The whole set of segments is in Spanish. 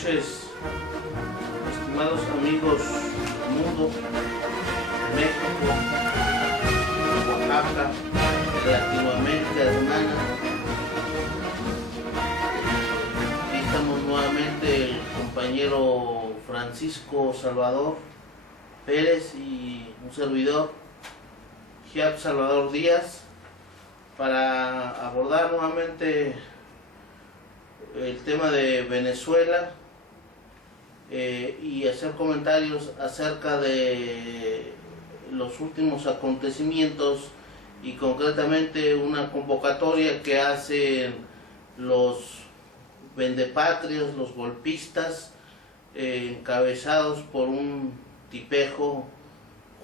noches, estimados amigos del mundo, México, Oaxaca, de Latinoamérica hermana. Aquí estamos nuevamente el compañero Francisco Salvador Pérez y un servidor, Giap Salvador Díaz, para abordar nuevamente el tema de Venezuela y hacer comentarios acerca de los últimos acontecimientos y concretamente una convocatoria que hacen los vendepatrias, los golpistas, encabezados por un tipejo,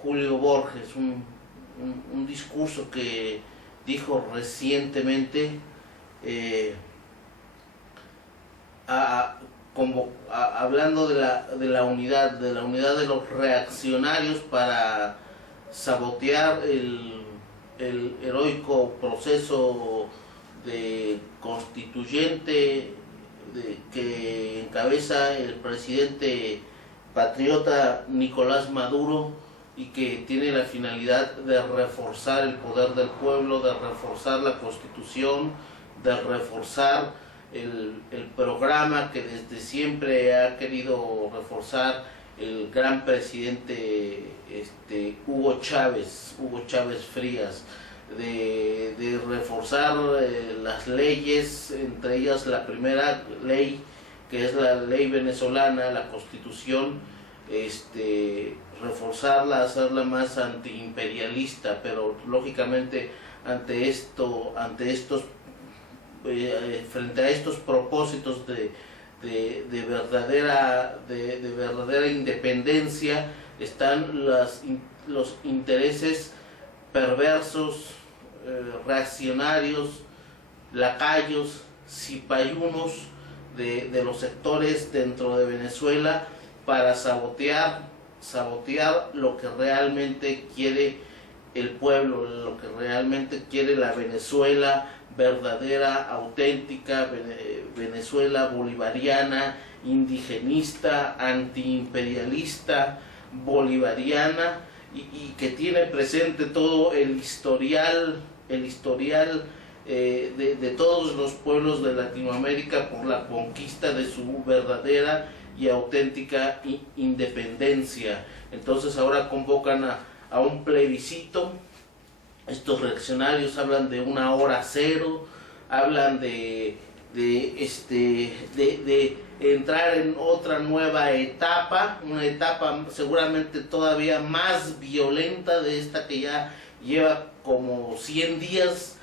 Julio Borges, un discurso que dijo recientemente hablando de la unidad de los reaccionarios para sabotear el heroico proceso de constituyente que encabeza el presidente patriota Nicolás Maduro y que tiene la finalidad de reforzar el poder del pueblo, de reforzar la Constitución, de reforzar el programa que desde siempre ha querido reforzar el gran presidente Hugo Chávez Frías, de reforzar las leyes, entre ellas la primera ley que es la ley venezolana, la Constitución, reforzarla, hacerla más antiimperialista, pero lógicamente frente a estos propósitos de verdadera independencia están los intereses perversos, reaccionarios, lacayos, cipayunos de los sectores dentro de Venezuela para sabotear lo que realmente quiere el pueblo, lo que realmente quiere la Venezuela verdadera, auténtica, Venezuela bolivariana, indigenista, antiimperialista, bolivariana, y que tiene presente todo el historial de todos los pueblos de Latinoamérica por la conquista de su verdadera y auténtica independencia. Entonces ahora convocan a un plebiscito. Estos reaccionarios hablan de una hora cero, hablan de entrar en otra nueva etapa, una etapa seguramente todavía más violenta de esta que ya lleva como 100 días,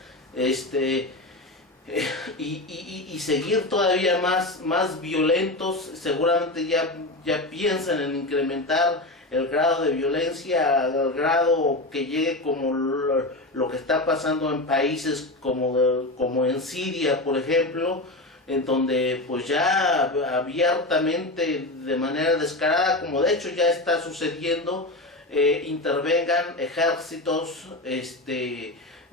y seguir todavía más violentos. Seguramente ya piensan en incrementar el grado de violencia al grado que llegue como lo que está pasando en países como en Siria, por ejemplo, en donde pues ya abiertamente, de manera descarada, como de hecho ya está sucediendo, intervengan ejércitos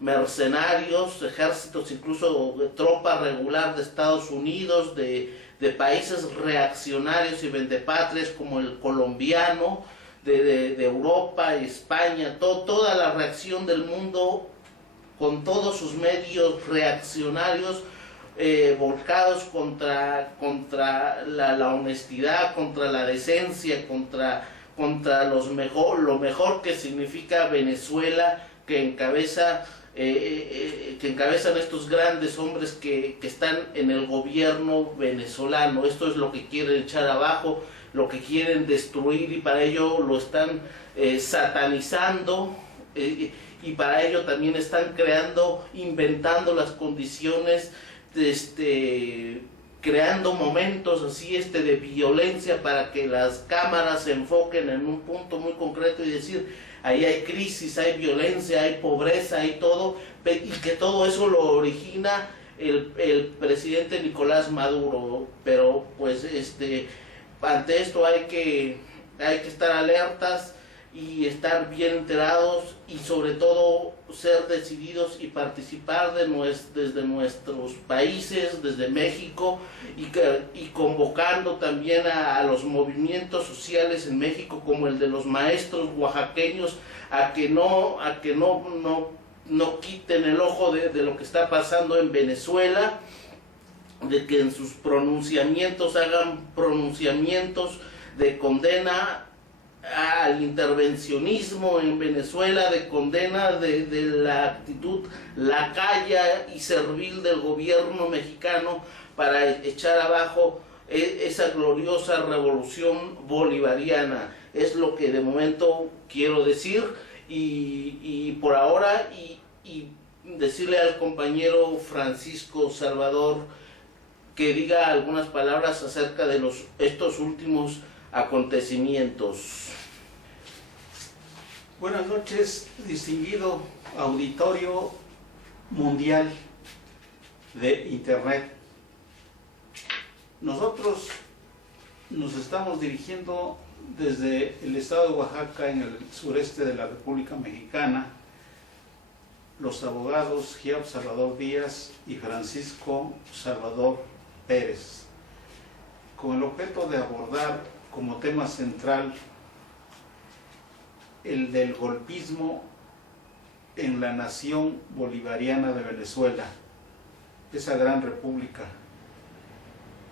mercenarios, ejércitos, incluso de tropa regular de Estados Unidos, de países reaccionarios y vendepatrias como el colombiano, de Europa, España, toda la reacción del mundo con todos sus medios reaccionarios volcados contra la honestidad, contra la decencia, contra lo mejor que significa Venezuela, que encabezan estos grandes hombres que están en el gobierno venezolano. Esto es lo que quieren echar abajo, lo que quieren destruir, y para ello lo están satanizando, y para ello también están inventando las condiciones, creando momentos así de violencia para que las cámaras se enfoquen en un punto muy concreto y decir: ahí hay crisis, hay violencia, hay pobreza, hay todo, y que todo eso lo origina el presidente Nicolás Maduro. Pero pues ante esto hay que estar alertas. y estar bien enterados y sobre todo ser decididos y participar desde nuestros países, desde México, y convocando también a los movimientos sociales en México como el de los maestros oaxaqueños a que no quiten el ojo de lo que está pasando en Venezuela, de que en sus pronunciamientos hagan pronunciamientos de condena al intervencionismo en Venezuela, de condena de la actitud lacaya y servil del gobierno mexicano para echar abajo esa gloriosa revolución bolivariana. Es lo que de momento quiero decir, y por ahora, y decirle al compañero Francisco Salvador que diga algunas palabras acerca de estos últimos acontecimientos. Buenas noches, distinguido auditorio mundial de Internet. Nosotros nos estamos dirigiendo desde el estado de Oaxaca, en el sureste de la República Mexicana, los abogados Giap Salvador Díaz y Francisco Salvador Pérez, con el objeto de abordar como tema central el del golpismo en la nación bolivariana de Venezuela, esa gran república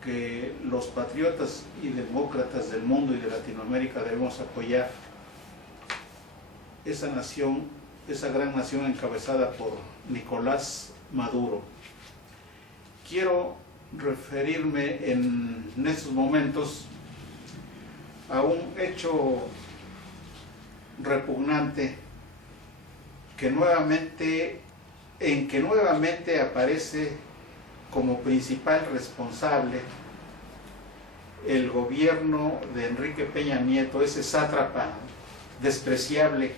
que los patriotas y demócratas del mundo y de Latinoamérica debemos apoyar, esa nación, esa gran nación encabezada por Nicolás Maduro. Quiero referirme en estos momentos a un hecho repugnante en que nuevamente aparece como principal responsable el gobierno de Enrique Peña Nieto, ese sátrapa despreciable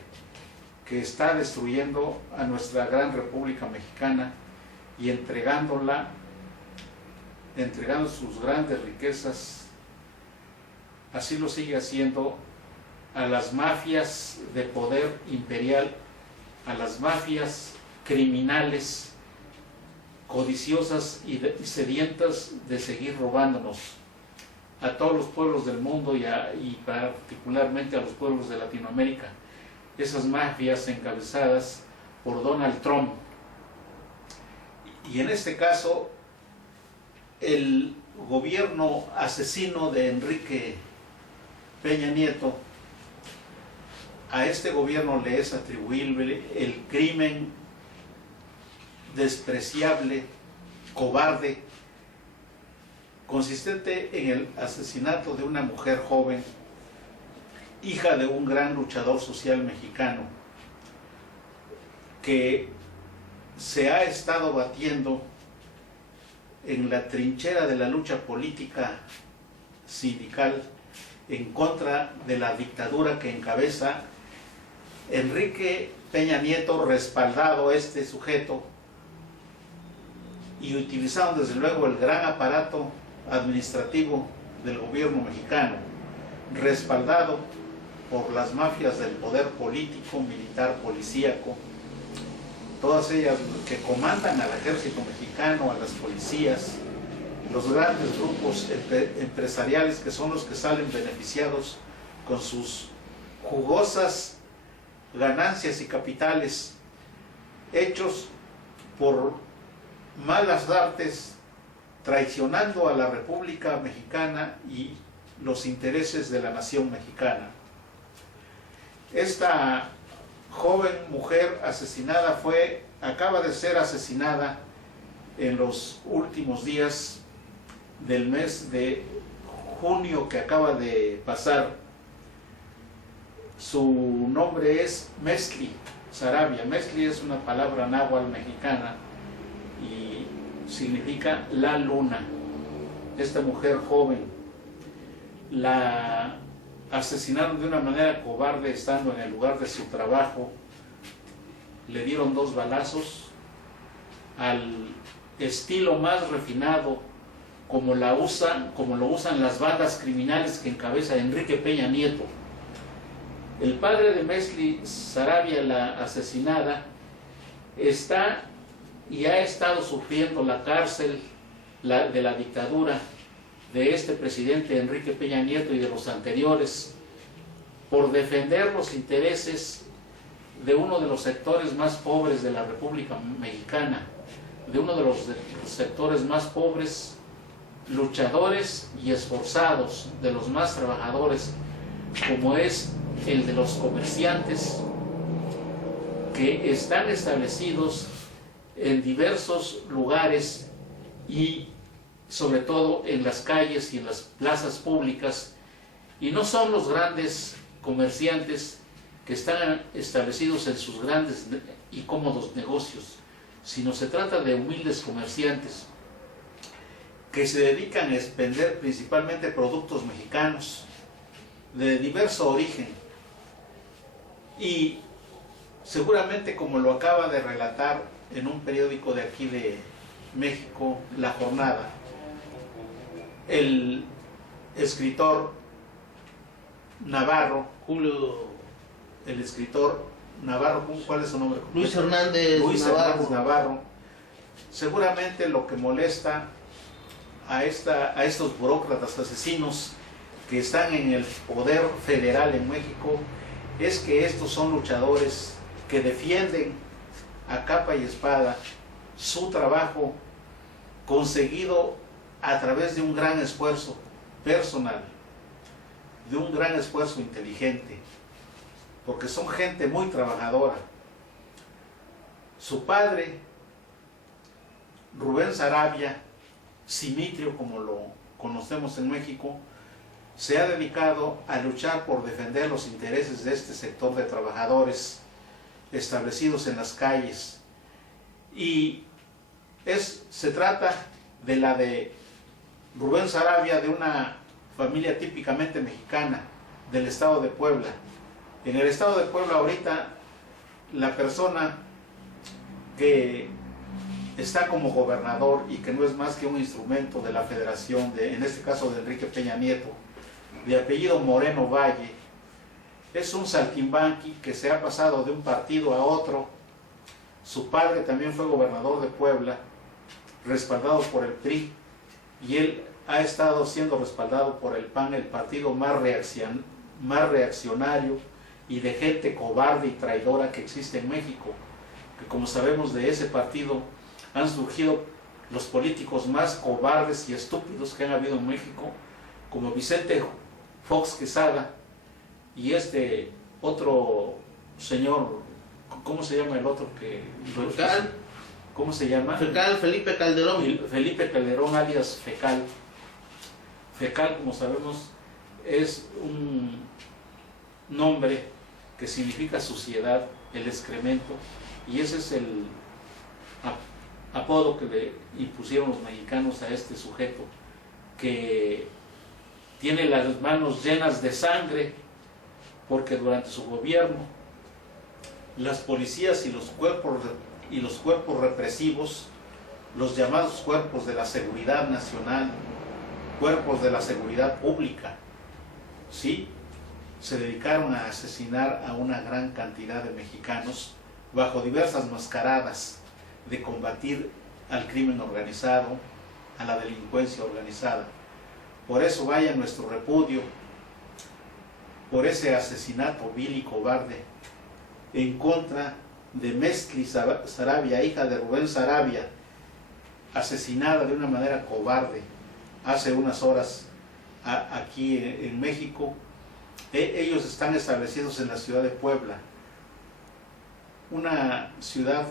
que está destruyendo a nuestra gran República Mexicana y entregando sus grandes riquezas, así lo sigue haciendo, a las mafias de poder imperial, a las mafias criminales, codiciosas y sedientas de seguir robándonos a todos los pueblos del mundo y particularmente a los pueblos de Latinoamérica. Esas mafias encabezadas por Donald Trump. Y en este caso, el gobierno asesino de Enrique Peña Nieto, a este gobierno le es atribuible el crimen despreciable, cobarde, consistente en el asesinato de una mujer joven, hija de un gran luchador social mexicano, que se ha estado batiendo en la trinchera de la lucha política sindical en contra de la dictadura que encabeza Enrique Peña Nieto, respaldado este sujeto y utilizando desde luego el gran aparato administrativo del gobierno mexicano, respaldado por las mafias del poder político, militar, policíaco, todas ellas que comandan al ejército mexicano, a las policías, los grandes grupos empresariales que son los que salen beneficiados con sus jugosas ganancias y capitales hechos por malas artes, traicionando a la República Mexicana y los intereses de la nación mexicana. Esta joven mujer asesinada acaba de ser asesinada en los últimos días del mes de junio que acaba de pasar. Su nombre es Mezcli Sarabia. Mezcli es una palabra náhuatl mexicana y significa la luna. Esta mujer joven la asesinaron de una manera cobarde estando en el lugar de su trabajo. Le dieron 2 balazos al estilo más refinado como lo usan las bandas criminales que encabeza Enrique Peña Nieto. El padre de Mesli Saravia, la asesinada, está y ha estado sufriendo la cárcel de la dictadura de este presidente Enrique Peña Nieto y de los anteriores por defender los intereses de uno de los sectores más pobres de la República Mexicana, de uno de los sectores más pobres, luchadores y esforzados, de los más trabajadores, como es el de los comerciantes, que están establecidos en diversos lugares y sobre todo en las calles y en las plazas públicas, y no son los grandes comerciantes que están establecidos en sus grandes y cómodos negocios, sino se trata de humildes comerciantes que se dedican a expender principalmente productos mexicanos de diverso origen. Y seguramente, como lo acaba de relatar en un periódico de aquí de México, La Jornada, el escritor Navarro, el escritor Navarro, ¿cuál es su nombre? Luis Hernández Navarro, seguramente lo que molesta a estos burócratas asesinos que están en el poder federal en México es que estos son luchadores que defienden a capa y espada su trabajo conseguido a través de un gran esfuerzo personal, de un gran esfuerzo inteligente, porque son gente muy trabajadora. Su padre, Rubén Saravia, Simitrio como lo conocemos en México, se ha dedicado a luchar por defender los intereses de este sector de trabajadores establecidos en las calles. Y se trata de la de Rubén Saravia, de una familia típicamente mexicana del estado de Puebla. En el estado de Puebla ahorita la persona que está como gobernador y que no es más que un instrumento de la federación, en este caso de Enrique Peña Nieto, de apellido Moreno Valle, es un saltimbanqui que se ha pasado de un partido a otro. Su padre también fue gobernador de Puebla, respaldado por el PRI, y él ha estado siendo respaldado por el PAN, el partido más reaccionario y de gente cobarde y traidora que existe en México, que como sabemos de ese partido han surgido los políticos más cobardes y estúpidos que han habido en México, como Vicente Fox Quesada y este otro señor, ¿cómo se llama el otro que? Fecal. ¿Cómo se llama? Fecal, Felipe Calderón. Felipe Calderón, alias Fecal. Fecal, como sabemos, es un nombre que significa suciedad, el excremento, y ese es el apodo que le impusieron los mexicanos a este sujeto, que tiene las manos llenas de sangre, porque durante su gobierno las policías y los cuerpos represivos, los llamados cuerpos de la seguridad nacional, cuerpos de la seguridad pública, ¿sí?, se dedicaron a asesinar a una gran cantidad de mexicanos bajo diversas mascaradas de combatir al crimen organizado, a la delincuencia organizada. Por eso vaya nuestro repudio por ese asesinato vil y cobarde en contra de Mesli Saravia, hija de Rubén Saravia, asesinada de una manera cobarde hace unas horas aquí en México. Ellos están establecidos en la ciudad de Puebla, una ciudad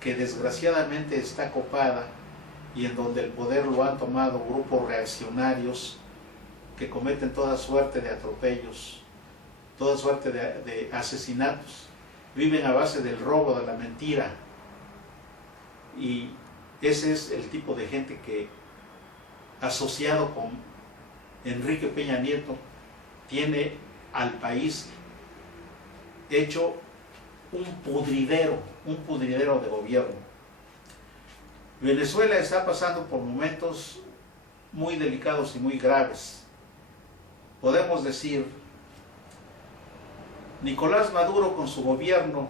que desgraciadamente está copada y en donde el poder lo han tomado grupos reaccionarios que cometen toda suerte de atropellos, toda suerte de asesinatos. Viven a base del robo, de la mentira, y ese es el tipo de gente que, asociado con Enrique Peña Nieto, tiene al país hecho un pudridero de gobierno. Venezuela está pasando por momentos muy delicados y muy graves. Podemos decir Nicolás Maduro, con su gobierno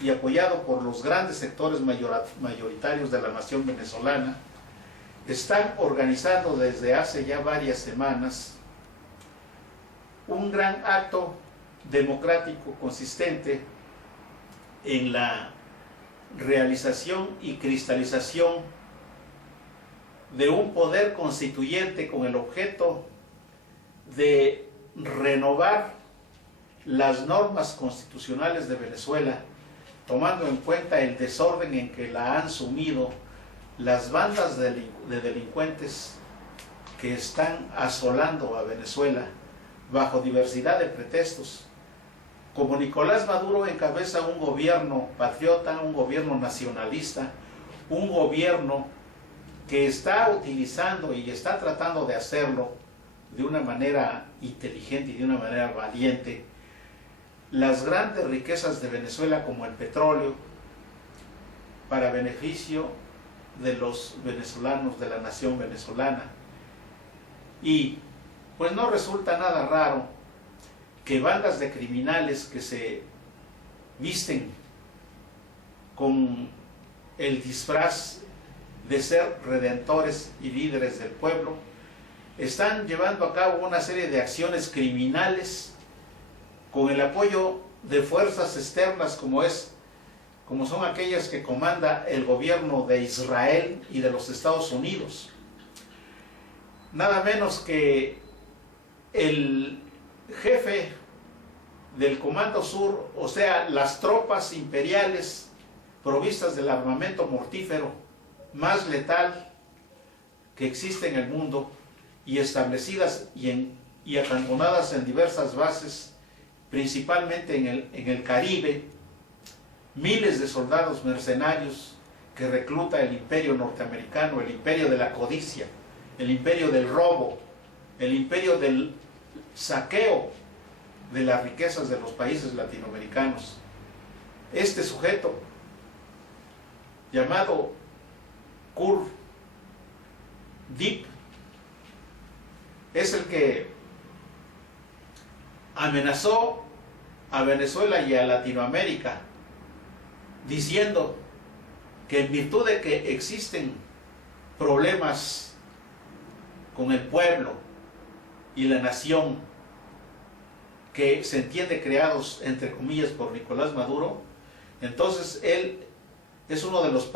y apoyado por los grandes sectores mayoritarios de la nación venezolana, están organizando desde hace ya varias semanas un gran acto democrático consistente en la realización y cristalización de un poder constituyente con el objeto de renovar las normas constitucionales de Venezuela, tomando en cuenta el desorden en que la han sumido las bandas de delincuentes que están asolando a Venezuela bajo diversidad de pretextos. Como Nicolás Maduro encabeza un gobierno patriota, un gobierno nacionalista, un gobierno que está utilizando y está tratando de hacerlo de una manera inteligente y de una manera valiente, las grandes riquezas de Venezuela como el petróleo, para beneficio de los venezolanos, de la nación venezolana. Y pues no resulta nada raro que bandas de criminales que se visten con el disfraz de ser redentores y líderes del pueblo, están llevando a cabo una serie de acciones criminales con el apoyo de fuerzas externas como son aquellas que comanda el gobierno de Israel y de los Estados Unidos. Nada menos que el jefe del Comando Sur, o sea, las tropas imperiales provistas del armamento mortífero más letal que existe en el mundo y establecidas y acantonadas en diversas bases, principalmente en el Caribe, miles de soldados mercenarios que recluta el imperio norteamericano, el imperio de la codicia, el imperio del robo, el imperio del saqueo de las riquezas de los países latinoamericanos. Este sujeto, llamado Kurd Deep, es el que amenazó a Venezuela y a Latinoamérica, diciendo que en virtud de que existen problemas con el pueblo y la nación que se entiende creados entre comillas por Nicolás Maduro, entonces él es uno de los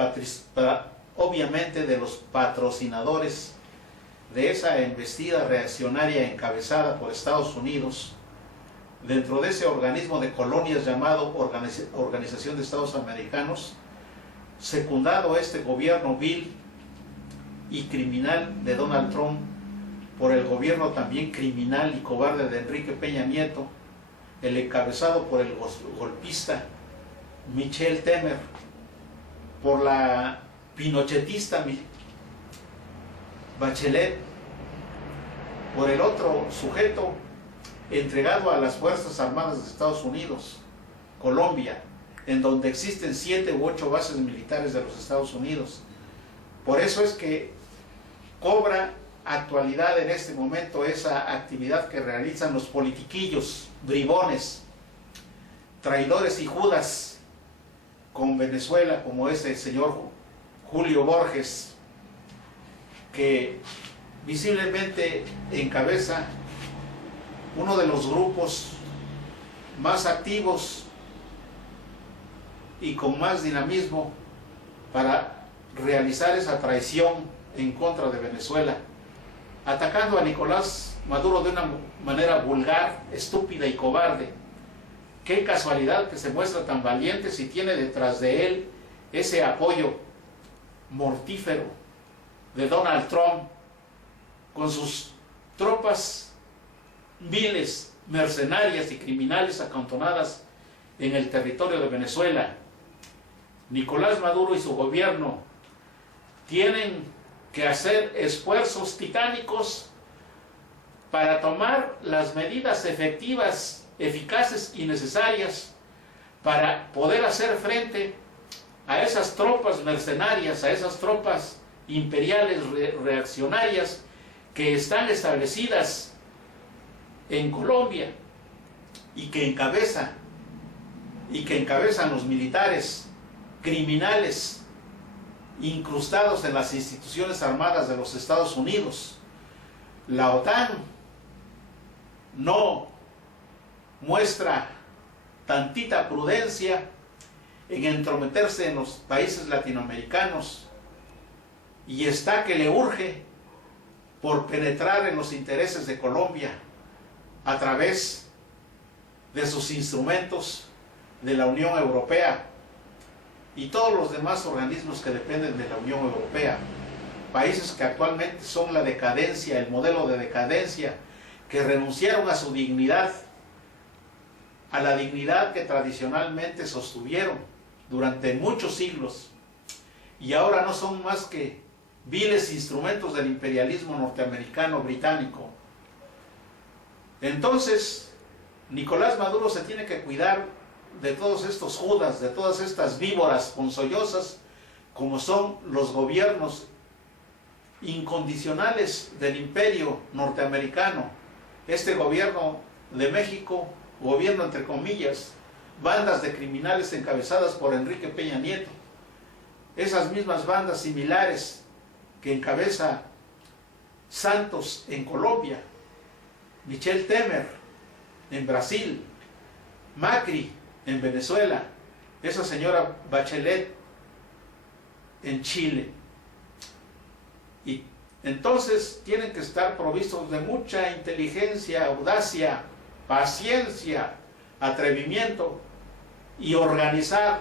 obviamente de los patrocinadores de esa embestida reaccionaria encabezada por Estados Unidos dentro de ese organismo de colonias llamado Organización de Estados Americanos, secundado este gobierno vil y criminal de Donald Trump por el gobierno también criminal y cobarde de Enrique Peña Nieto, el encabezado por el golpista Michel Temer, por la pinochetista Bachelet, por el otro sujeto entregado a las Fuerzas Armadas de Estados Unidos, Colombia, en donde existen 7 u 8 bases militares de los Estados Unidos. Por eso es que cobra actualidad en este momento esa actividad que realizan los politiquillos, bribones, traidores y judas con Venezuela, como ese señor Julio Borges, que visiblemente encabeza uno de los grupos más activos y con más dinamismo para realizar esa traición en contra de Venezuela, atacando a Nicolás Maduro de una manera vulgar, estúpida y cobarde. Qué casualidad que se muestra tan valiente si tiene detrás de él ese apoyo mortífero de Donald Trump, con sus tropas viles, mercenarias y criminales acantonadas en el territorio de Venezuela. Nicolás Maduro y su gobierno tienen que hacer esfuerzos titánicos para tomar las medidas efectivas, eficaces y necesarias para poder hacer frente a esas tropas mercenarias, a esas tropas imperiales reaccionarias que están establecidas en Colombia y que encabeza y que encabezan los militares criminales incrustados en las instituciones armadas de los Estados Unidos. La OTAN no muestra tantita prudencia en entrometerse en los países latinoamericanos y está que le urge por penetrar en los intereses de Colombia a través de sus instrumentos de la Unión Europea y todos los demás organismos que dependen de la Unión Europea, países que actualmente son la decadencia, el modelo de decadencia, que renunciaron a su dignidad, a la dignidad que tradicionalmente sostuvieron durante muchos siglos, y ahora no son más que viles instrumentos del imperialismo norteamericano británico. Entonces, Nicolás Maduro se tiene que cuidar de todos estos judas, de todas estas víboras ponzoñosas, como son los gobiernos incondicionales del imperio norteamericano. Este gobierno de México, gobierno entre comillas, bandas de criminales encabezadas por Enrique Peña Nieto, esas mismas bandas similares que encabeza Santos en Colombia, Michel Temer en Brasil, Macri en Venezuela, esa señora Bachelet en Chile. Y entonces tienen que estar provistos de mucha inteligencia, audacia, paciencia, atrevimiento y organizar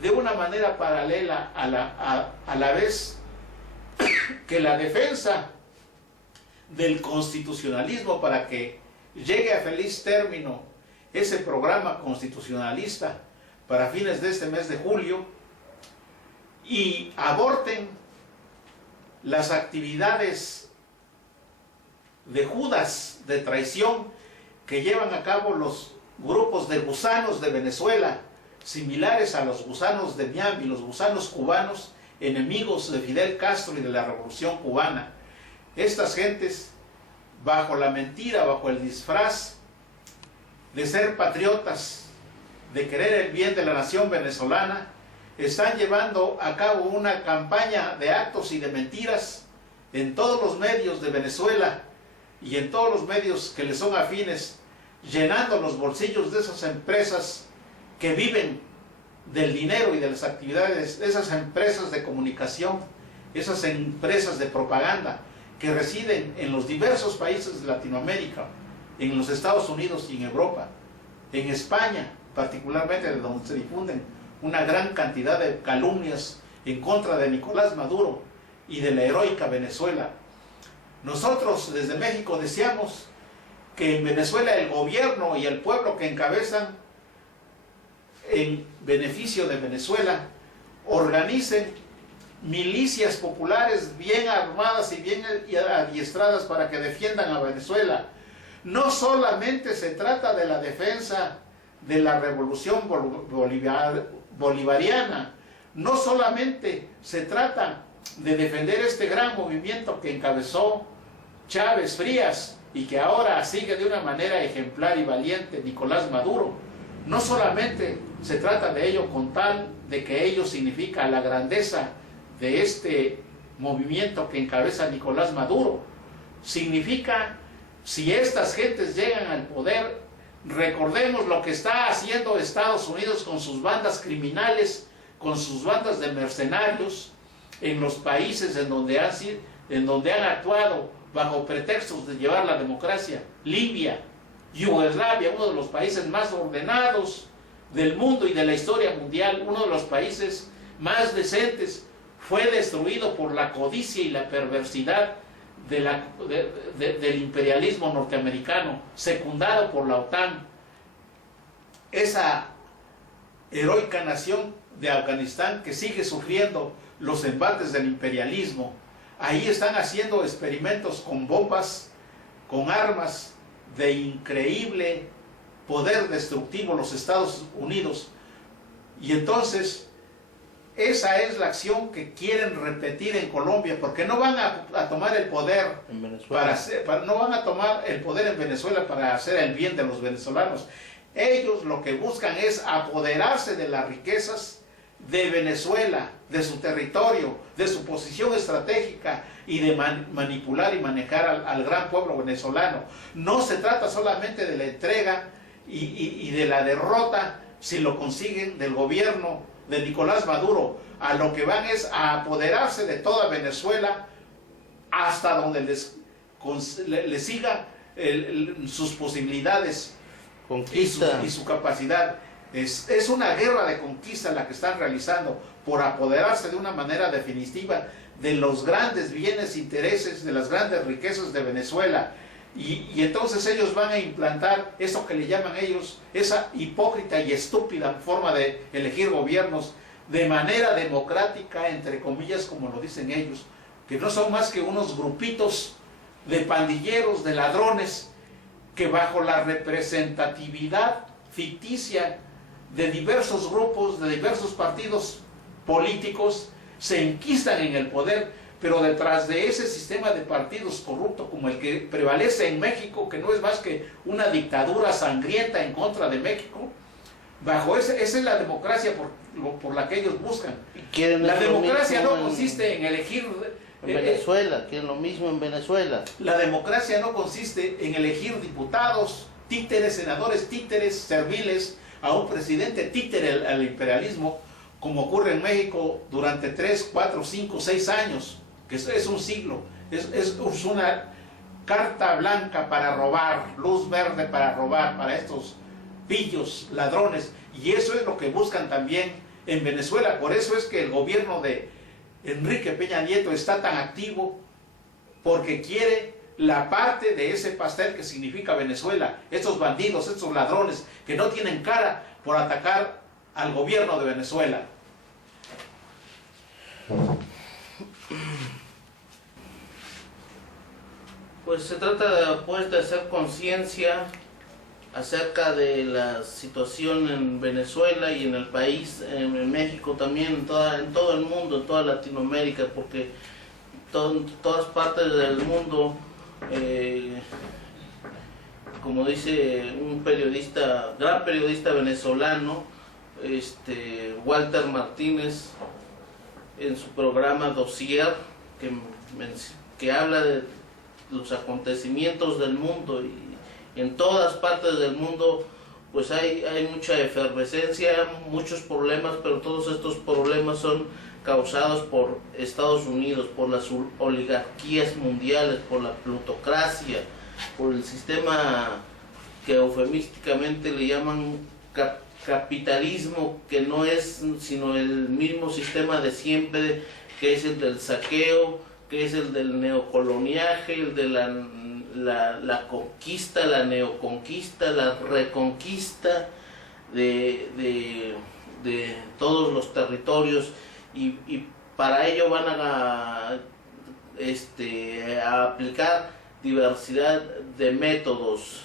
de una manera paralela a la vez que la defensa del constitucionalismo para que llegue a feliz término ese programa constitucionalista para fines de este mes de julio y aborten las actividades de Judas, de traición, que llevan a cabo los grupos de gusanos de Venezuela, similares a los gusanos de Miami, los gusanos cubanos, enemigos de Fidel Castro y de la Revolución Cubana. Estas gentes, bajo la mentira, bajo el disfraz de ser patriotas, de querer el bien de la nación venezolana, están llevando a cabo una campaña de actos y de mentiras en todos los medios de Venezuela y en todos los medios que les son afines, llenando los bolsillos de esas empresas que viven del dinero y de las actividades, de esas empresas de comunicación, esas empresas de propaganda que residen en los diversos países de Latinoamérica, en los Estados Unidos y en Europa, en España particularmente, de donde se difunden una gran cantidad de calumnias en contra de Nicolás Maduro y de la heroica Venezuela. Nosotros desde México deseamos que en Venezuela el gobierno y el pueblo que encabezan en beneficio de Venezuela organicen milicias populares bien armadas y bien adiestradas para que defiendan a Venezuela. No solamente se trata de la defensa de la revolución bolivariana, no solamente se trata de defender este gran movimiento que encabezó Chávez Frías y que ahora sigue de una manera ejemplar y valiente Nicolás Maduro. No solamente se trata de ello con tal de que ello significa la grandeza de este movimiento que encabeza Nicolás Maduro. Significa, si estas gentes llegan al poder, recordemos lo que está haciendo Estados Unidos con sus bandas criminales, con sus bandas de mercenarios, en los países en donde han actuado bajo pretextos de llevar la democracia. Libia, Yugoslavia, uno de los países más ordenados del mundo y de la historia mundial, uno de los países más decentes, fue destruido por la codicia y la perversidad del imperialismo norteamericano, secundado por la OTAN. Esa heroica nación de Afganistán que sigue sufriendo los embates del imperialismo, ahí están haciendo experimentos con bombas, con armas de increíble poder destructivo los Estados Unidos. Y entonces esa es la acción que quieren repetir en Colombia, porque no van a tomar el poder en Venezuela. no van a tomar el poder en Venezuela para hacer el bien de los venezolanos. Ellos lo que buscan es apoderarse de las riquezas de Venezuela, de su territorio, de su posición estratégica y de manipular y manejar al gran pueblo venezolano. No se trata solamente de la entrega y de la derrota, si lo consiguen, del gobierno de Nicolás Maduro. A lo que van es a apoderarse de toda Venezuela hasta donde les siga sus posibilidades y su capacidad. Es una guerra de conquista la que están realizando por apoderarse de una manera definitiva de los grandes bienes, intereses, de las grandes riquezas de Venezuela. Y entonces ellos van a implantar eso que le llaman ellos, esa hipócrita y estúpida forma de elegir gobiernos de manera democrática, entre comillas, como lo dicen ellos, que no son más que unos grupitos de pandilleros, de ladrones, que bajo la representatividad ficticia de diversos grupos, de diversos partidos políticos, se enquistan en el poder, pero detrás de ese sistema de partidos corrupto como el que prevalece en México, que no es más que una dictadura sangrienta en contra de México, bajo esa es la democracia por la que ellos buscan. La democracia no consiste en elegir... En Venezuela, quieren lo mismo en Venezuela. La democracia no consiste en elegir diputados, títeres, senadores, títeres, serviles a un presidente títere al imperialismo, como ocurre en México durante 3, 4, 5, 6 años, que es un siglo. Es una carta blanca para robar, luz verde para robar, para estos pillos, ladrones. Y eso es lo que buscan también en Venezuela. Por eso es que el gobierno de Enrique Peña Nieto está tan activo, porque quiere la parte de ese pastel que significa Venezuela. Estos bandidos, estos ladrones que no tienen cara por atacar al gobierno de Venezuela. Pues se trata pues de hacer conciencia acerca de la situación en Venezuela y en el país, en México también, en todo el mundo, en toda Latinoamérica, porque todas partes del mundo, como dice un gran periodista venezolano, Walter Martínez, en su programa Dossier, que habla de los acontecimientos del mundo, y en todas partes del mundo pues hay mucha efervescencia, muchos problemas, pero todos estos problemas son causados por Estados Unidos, por las oligarquías mundiales, por la plutocracia, por el sistema que eufemísticamente le llaman capitalismo, que no es sino el mismo sistema de siempre, que es el del saqueo, que es el del neocoloniaje, el de la conquista, la neoconquista, la reconquista de todos los territorios, y para ello van a aplicar diversidad de métodos,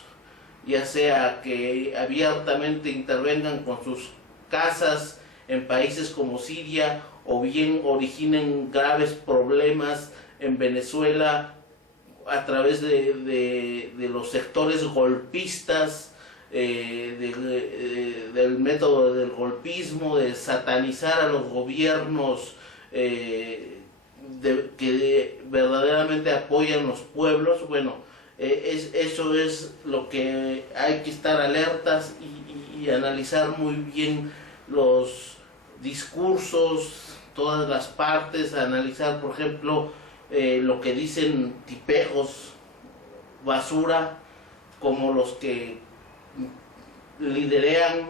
ya sea que abiertamente intervengan con sus casas en países como Siria, o bien originen graves problemas en Venezuela a través de los sectores golpistas, del método del golpismo, de satanizar a los gobiernos que verdaderamente apoyan los pueblos. Bueno, eso es lo que hay que estar alertas y analizar muy bien los discursos, todas las partes, analizar, por ejemplo, lo que dicen tipejos basura, como los que liderean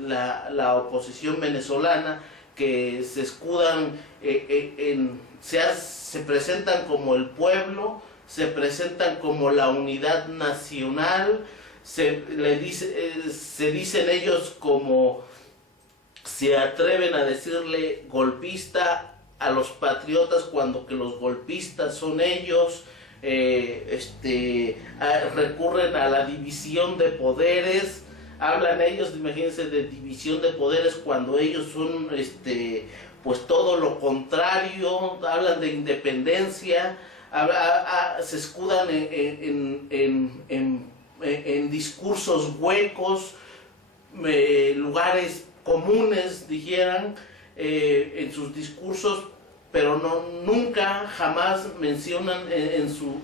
la oposición venezolana, que se escudan se presentan como el pueblo, se presentan como la unidad nacional, se dicen ellos como, se atreven a decirle golpista a los patriotas, cuando que los golpistas son ellos. Recurren a la división de poderes, hablan ellos, imagínense, de división de poderes, cuando ellos son pues todo lo contrario. Hablan de independencia, se escudan en discursos huecos, lugares comunes, dijeran, en sus discursos, pero nunca, jamás mencionan en su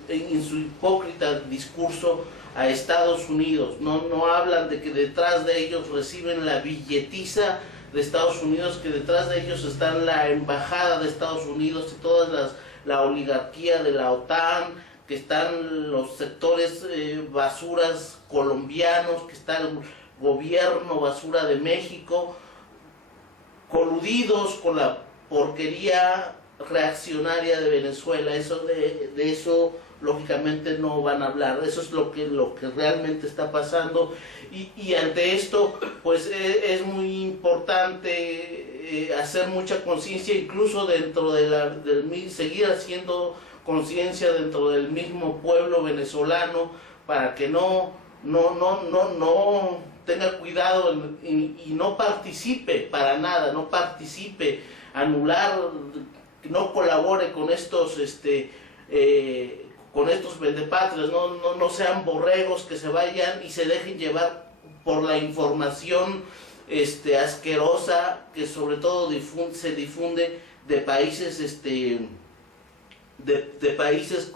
hipócrita discurso a Estados Unidos. No hablan de que detrás de ellos reciben la billetiza de Estados Unidos, que detrás de ellos está la embajada de Estados Unidos y toda la oligarquía de la OTAN, que están los sectores basuras colombianos, que está el gobierno basura de México, coludidos con la porquería reaccionaria de Venezuela. De eso lógicamente no van a hablar. Eso es lo que realmente está pasando, y ante esto pues es muy importante hacer mucha conciencia, incluso dentro de seguir haciendo conciencia dentro del mismo pueblo venezolano, para que no tenga cuidado y no participe para nada, no participe, anular, no colabore con estos vendepatrias, no sean borregos que se vayan y se dejen llevar por la información asquerosa que sobre todo se difunde de países de países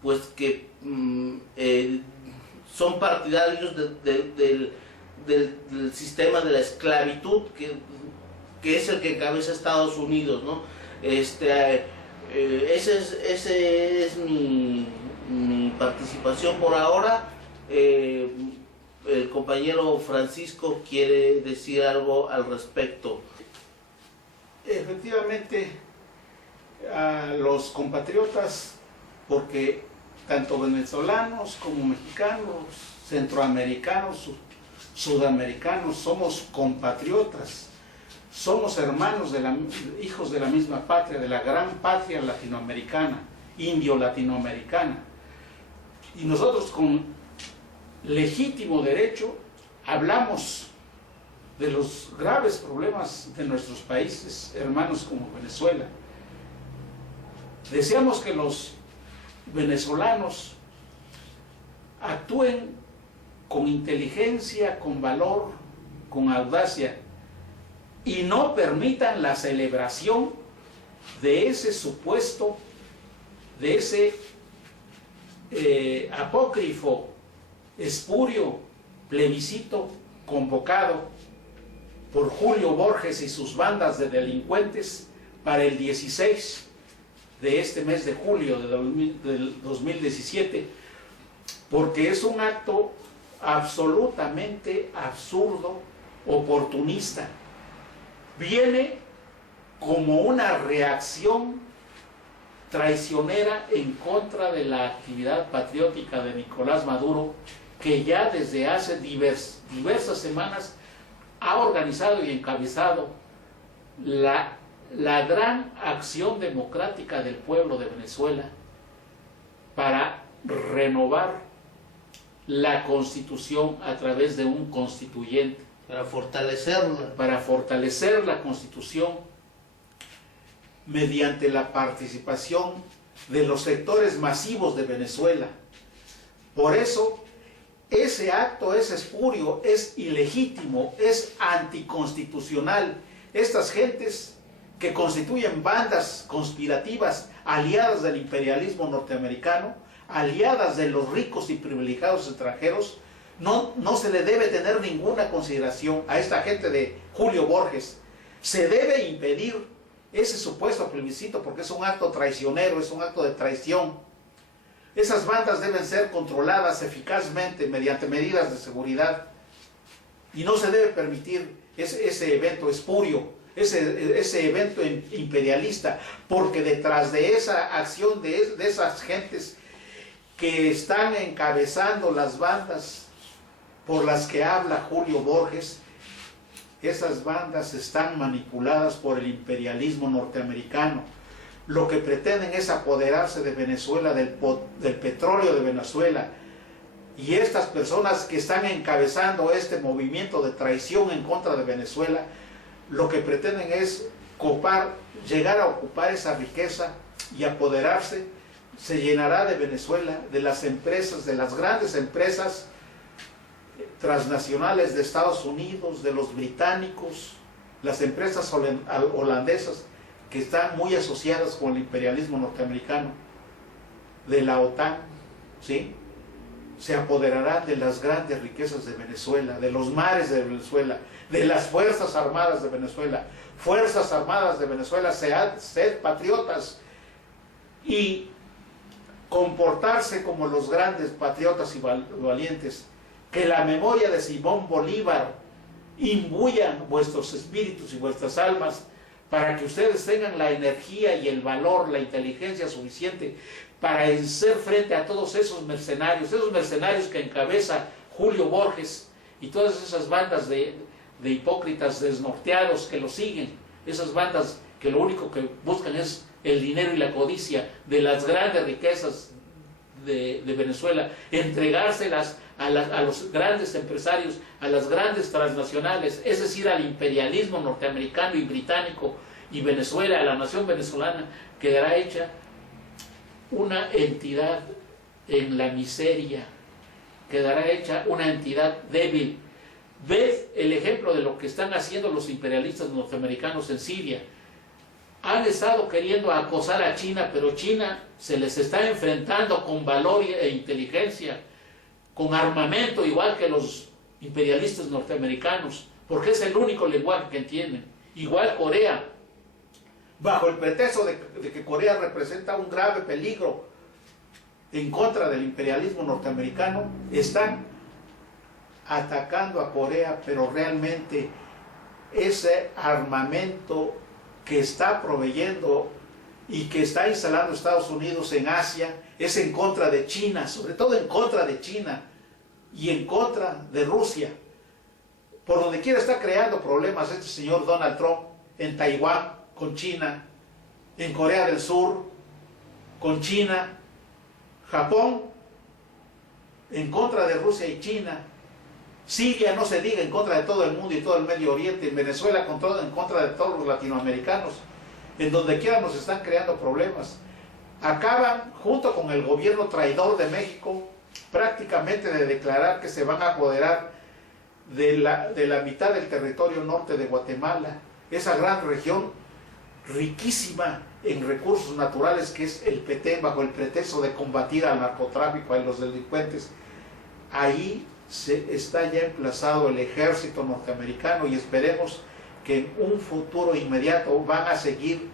pues que son partidarios del sistema de la esclavitud, que es el que encabeza Estados Unidos, ¿no? Ese es mi participación por ahora. El compañero Francisco quiere decir algo al respecto. Efectivamente, a los compatriotas, porque tanto venezolanos como mexicanos, centroamericanos, sudamericanos, somos compatriotas, somos hermanos, hijos de la misma patria, de la gran patria latinoamericana, indio-latinoamericana. Y nosotros con legítimo derecho hablamos de los graves problemas de nuestros países hermanos como Venezuela. Deseamos que los venezolanos actúen con inteligencia, con valor, con audacia, y no permitan la celebración de ese supuesto, de ese apócrifo, espurio plebiscito convocado por Julio Borges y sus bandas de delincuentes para el 16 de este mes de julio del 2017, porque es un acto absolutamente absurdo, oportunista. Viene como una reacción traicionera en contra de la actividad patriótica de Nicolás Maduro, que ya desde hace diversas semanas ha organizado y encabezado la gran acción democrática del pueblo de Venezuela para renovar la Constitución a través de un constituyente. Para fortalecerla. Para fortalecer la Constitución mediante la participación de los sectores masivos de Venezuela. Por eso, ese acto es espurio, es ilegítimo, es anticonstitucional. Estas gentes que constituyen bandas conspirativas aliadas del imperialismo norteamericano, aliadas de los ricos y privilegiados extranjeros, no se le debe tener ninguna consideración a esta gente de Julio Borges. Se debe impedir ese supuesto plebiscito porque es un acto traicionero, es un acto de traición. Esas bandas deben ser controladas eficazmente mediante medidas de seguridad, y no se debe permitir ese evento espurio, ese evento imperialista, porque detrás de esa acción de esas gentes que están encabezando las bandas por las que habla Julio Borges, esas bandas están manipuladas por el imperialismo norteamericano. Lo que pretenden es apoderarse de Venezuela, del petróleo de Venezuela, y estas personas que están encabezando este movimiento de traición en contra de Venezuela, lo que pretenden es llegar a ocupar esa riqueza y apoderarse. Se llenará de Venezuela, de las empresas, de las grandes empresas transnacionales de Estados Unidos, de los británicos, las empresas holandesas que están muy asociadas con el imperialismo norteamericano, de la OTAN, ¿sí? Se apoderarán de las grandes riquezas de Venezuela, de los mares de Venezuela, de las Fuerzas Armadas de Venezuela. Fuerzas Armadas de Venezuela, sed patriotas y comportarse como los grandes patriotas y valientes. Que la memoria de Simón Bolívar imbuya vuestros espíritus y vuestras almas para que ustedes tengan la energía y el valor, la inteligencia suficiente para hacer frente a todos esos mercenarios que encabeza Julio Borges y todas esas bandas de hipócritas desnorteados que lo siguen, esas bandas que lo único que buscan es el dinero y la codicia de las grandes riquezas de Venezuela, entregárselas a los grandes empresarios, a las grandes transnacionales, es decir, al imperialismo norteamericano y británico, y Venezuela, a la nación venezolana, quedará hecha una entidad en la miseria, quedará hecha una entidad débil. Ved el ejemplo de lo que están haciendo los imperialistas norteamericanos en Siria. Han estado queriendo acosar a China, pero China se les está enfrentando con valor e inteligencia, con armamento, igual que los imperialistas norteamericanos, porque es el único lenguaje que entienden. Igual Corea, bajo el pretexto de que Corea representa un grave peligro en contra del imperialismo norteamericano, están atacando a Corea, pero realmente ese armamento que está proveyendo y que está instalando Estados Unidos en Asia es en contra de China, sobre todo en contra de China y en contra de Rusia. Por donde quiera está creando problemas este señor Donald Trump, en Taiwán con China, en Corea del Sur con China, Japón en contra de Rusia y China, Siria no se diga, en contra de todo el mundo y todo el Medio Oriente, en Venezuela en contra de todos los latinoamericanos. En donde quiera nos están creando problemas. Acaban, junto con el gobierno traidor de México, prácticamente de declarar que se van a apoderar de la mitad del territorio norte de Guatemala, esa gran región riquísima en recursos naturales que es el Petén, bajo el pretexto de combatir al narcotráfico, a los delincuentes. Ahí está ya emplazado el ejército norteamericano y esperemos que en un futuro inmediato van a seguir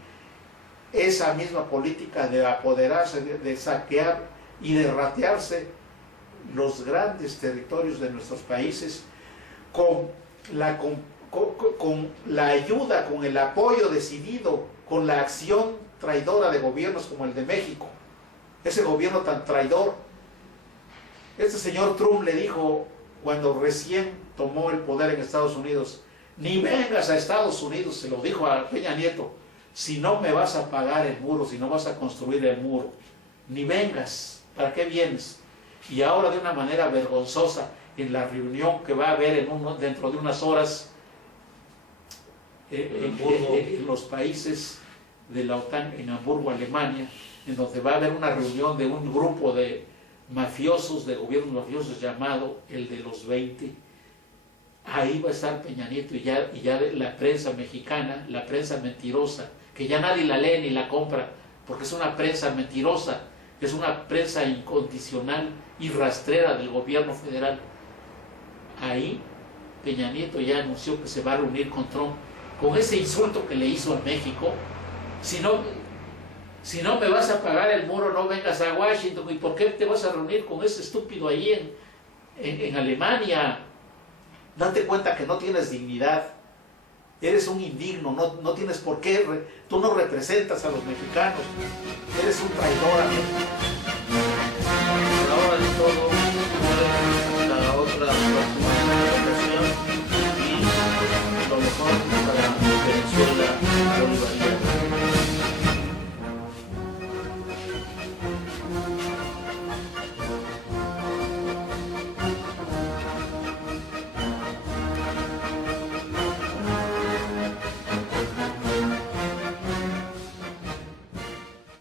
esa misma política de apoderarse, de saquear y de ratearse los grandes territorios de nuestros países con la ayuda, con el apoyo decidido, con la acción traidora de gobiernos como el de México. Ese gobierno tan traidor. Este señor Trump le dijo cuando recién tomó el poder en Estados Unidos: ni vengas a Estados Unidos, se lo dijo a Peña Nieto, si no me vas a pagar el muro, si no vas a construir el muro, ni vengas, ¿para qué vienes? Y ahora, de una manera vergonzosa, en la reunión que va a haber dentro de unas horas en los países de la OTAN, en Hamburgo, Alemania, en donde va a haber una reunión de un grupo de mafiosos, de gobiernos mafiosos, llamado el de los 20. Ahí va a estar Peña Nieto y ya la prensa mexicana, la prensa mentirosa, que ya nadie la lee ni la compra, porque es una prensa mentirosa, es una prensa incondicional y rastrera del gobierno federal. Ahí Peña Nieto ya anunció que se va a reunir con Trump, con ese insulto que le hizo a México: si no me vas a pagar el muro, no vengas a Washington. ¿Y por qué te vas a reunir con ese estúpido allí en Alemania? Date cuenta que no tienes dignidad, eres un indigno, no tienes por qué, tú no representas a los mexicanos, eres un traidor a México. Ahora es todo, la otra ocasión y lo mejor para Venezuela, Bolívar.